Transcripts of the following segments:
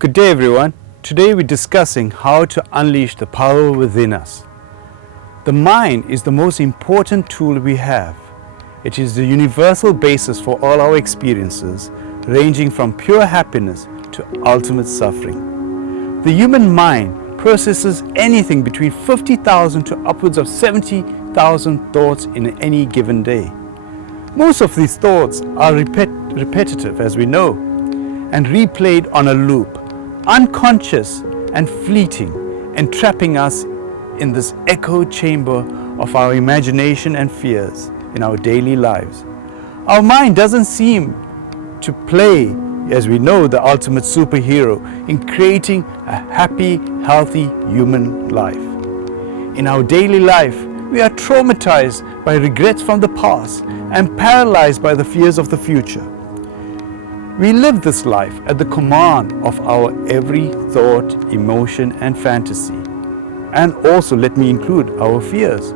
Good day everyone. Today we're discussing how to unleash the power within us. The mind is the most important tool we have. It is the universal basis for all our experiences, ranging from pure happiness to ultimate suffering. The human mind processes anything between 50,000 to upwards of 70,000 thoughts in any given day. Most of these thoughts are repetitive, as we know, and replayed on a loop, unconscious and fleeting, entrapping us in this echo chamber of our imagination and fears in our daily lives. Our mind doesn't seem to play, as we know, the ultimate superhero in creating a happy, healthy human life. In our daily life, we are traumatized by regrets from the past and paralyzed by the fears of the future. We live this life at the command of our every thought, emotion and fantasy. And also, let me include our fears.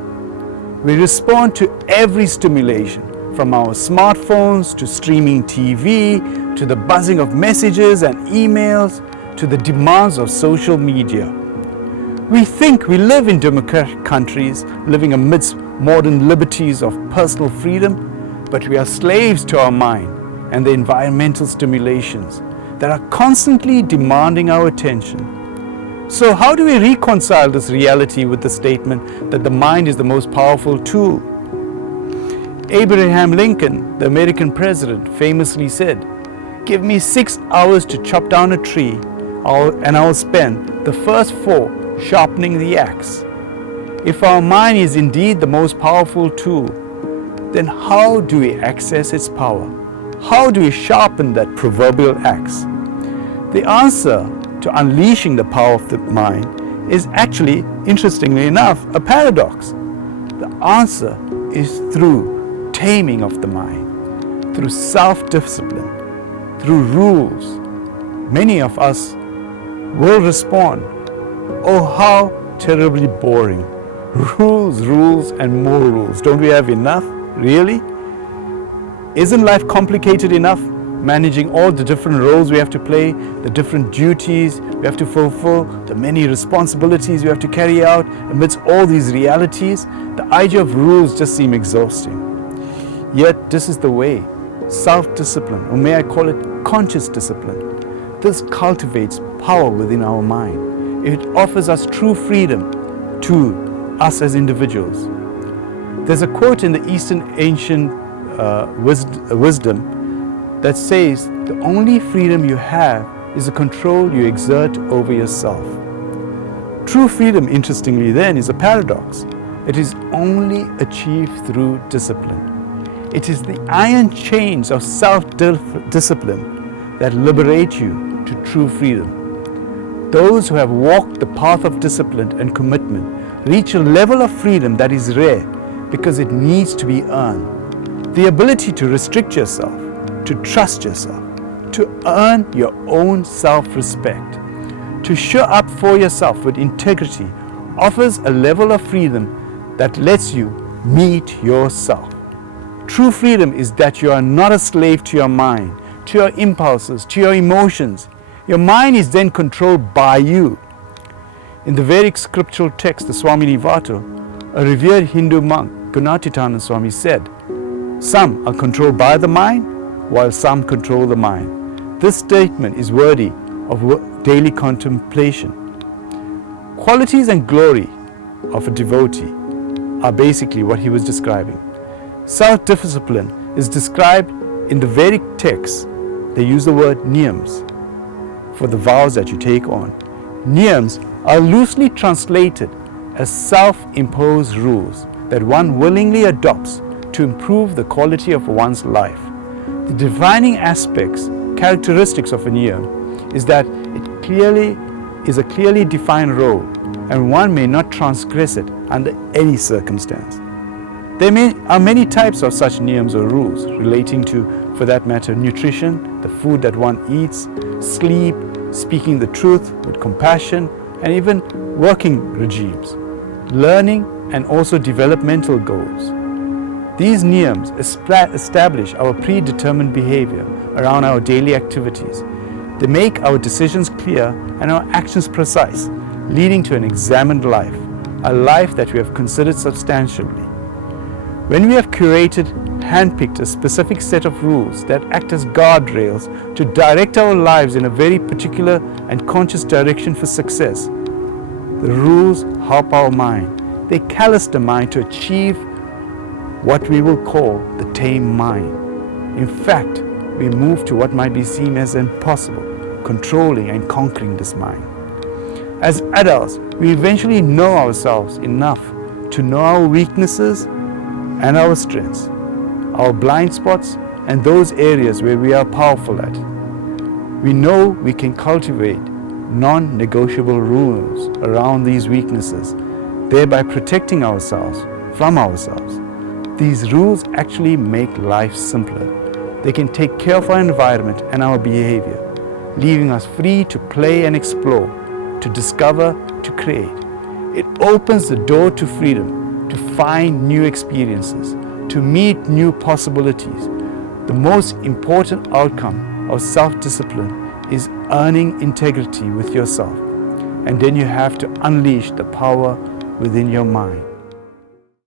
We respond to every stimulation, from our smartphones to streaming TV, to the buzzing of messages and emails, to the demands of social media. We think we live in democratic countries, living amidst modern liberties of personal freedom, but we are slaves to our mind and the environmental stimulations that are constantly demanding our attention. So how do we reconcile this reality with the statement that the mind is the most powerful tool? Abraham Lincoln, the American president, famously said, "Give me 6 hours to chop down a tree, and I'll spend the first 4 sharpening the axe." If our mind is indeed the most powerful tool, then how do we access its power? How do we sharpen that proverbial axe? The answer to unleashing the power of the mind is actually, interestingly enough, a paradox. The answer is through taming of the mind, through self-discipline, through rules. Many of us will respond, "Oh, how terribly boring. Rules, rules, and more rules. Don't we have enough? Really? Isn't life complicated enough? Managing all the different roles we have to play, the different duties we have to fulfill, the many responsibilities we have to carry out amidst all these realities, the idea of rules just seems exhausting." Yet this is the way. Self-discipline, or may I call it conscious discipline. This cultivates power within our mind. It offers us true freedom to us as individuals. There's a quote in the Eastern ancient wisdom that says, "The only freedom you have is the control you exert over yourself." True freedom, interestingly then, is a paradox. It is only achieved through discipline. It is the iron chains of self-discipline that liberate you to true freedom. Those who have walked the path of discipline and commitment reach a level of freedom that is rare because it needs to be earned. The ability to restrict yourself, to trust yourself, to earn your own self-respect, to show up for yourself with integrity offers a level of freedom that lets you meet yourself. True freedom is that you are not a slave to your mind, to your impulses, to your emotions. Your mind is then controlled by you. In the Vedic scriptural text, the Swami Nivato, a revered Hindu monk, Gunatitana Swami, said, "Some are controlled by the mind, while some control the mind." This statement is worthy of daily contemplation. Qualities and glory of a devotee are basically what he was describing. Self-discipline is described in the Vedic texts. They use the word niyams for the vows that you take on. Niyams are loosely translated as self-imposed rules that one willingly adopts to improve the quality of one's life. The defining aspects, characteristics of a niyam is that it is a clearly defined role, and one may not transgress it under any circumstance. There are many types of such niyams or rules relating to, for that matter, nutrition, the food that one eats, sleep, speaking the truth with compassion, and even working regimes, learning, and also developmental goals. These niyams establish our predetermined behavior around our daily activities. They make our decisions clear and our actions precise, leading to an examined life, a life that we have considered substantially. When we have curated, handpicked a specific set of rules that act as guardrails to direct our lives in a very particular and conscious direction for success, the rules help our mind. They callous the mind to achieve what we will call the tame mind. In fact, we move to what might be seen as impossible, controlling and conquering this mind. As adults, we eventually know ourselves enough to know our weaknesses and our strengths, our blind spots and those areas where we are powerful at. We know we can cultivate non-negotiable rules around these weaknesses, thereby protecting ourselves from ourselves. These rules actually make life simpler. They can take care of our environment and our behavior, leaving us free to play and explore, to discover, to create. It opens the door to freedom, to find new experiences, to meet new possibilities. The most important outcome of self-discipline is earning integrity with yourself. And then you have to unleash the power within your mind.